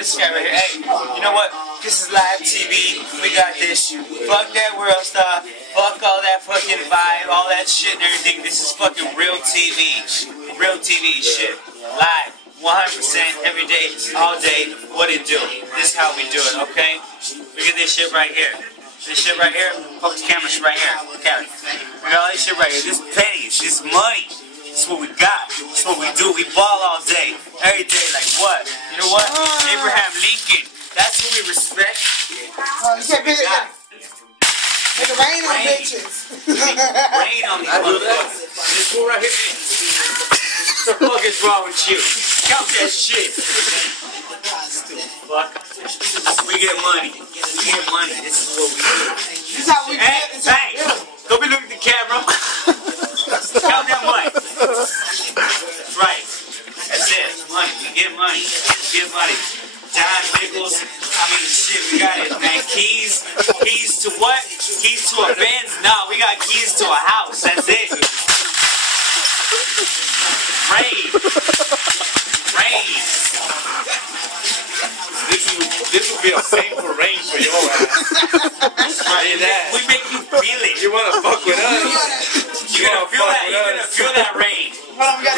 This guy right here, hey, you know what? This is live TV. We got this. Fuck that world star. Fuck all that fucking vibe, all that shit and everything. This is fucking real TV. Real TV shit. Live. 100% every day, all day. What it do? This is how we do it, okay? Look at this shit right here. This shit right here. Focus camera shit right here. Look at it. We got all this shit right here. This pennies. This money. This is what we got. This is what we do. We ball all day. Every day. Like what? You know what? Abraham Lincoln. That's who we respect. You can't make it rain on bitches. Rain on these motherfuckers. This fool right here. What the fuck is wrong with you? Count that shit. Stupid fuck. We get money. We get money. This is what we do. This is how we do it. Hey, don't be looking at the camera. Count that money. That's right. That's it. Money. We get money. We get money. Dime, nickels. I mean, shit, we got it, man. Keys. Keys to what? Keys to a Benz? No, we got keys to a house. That's it. Rain. Rain. This will be a painful rain for your ass. Right. We make you feel it. You wanna fuck with us? You're gonna feel that. You're gonna feel that rain. Hold on, we got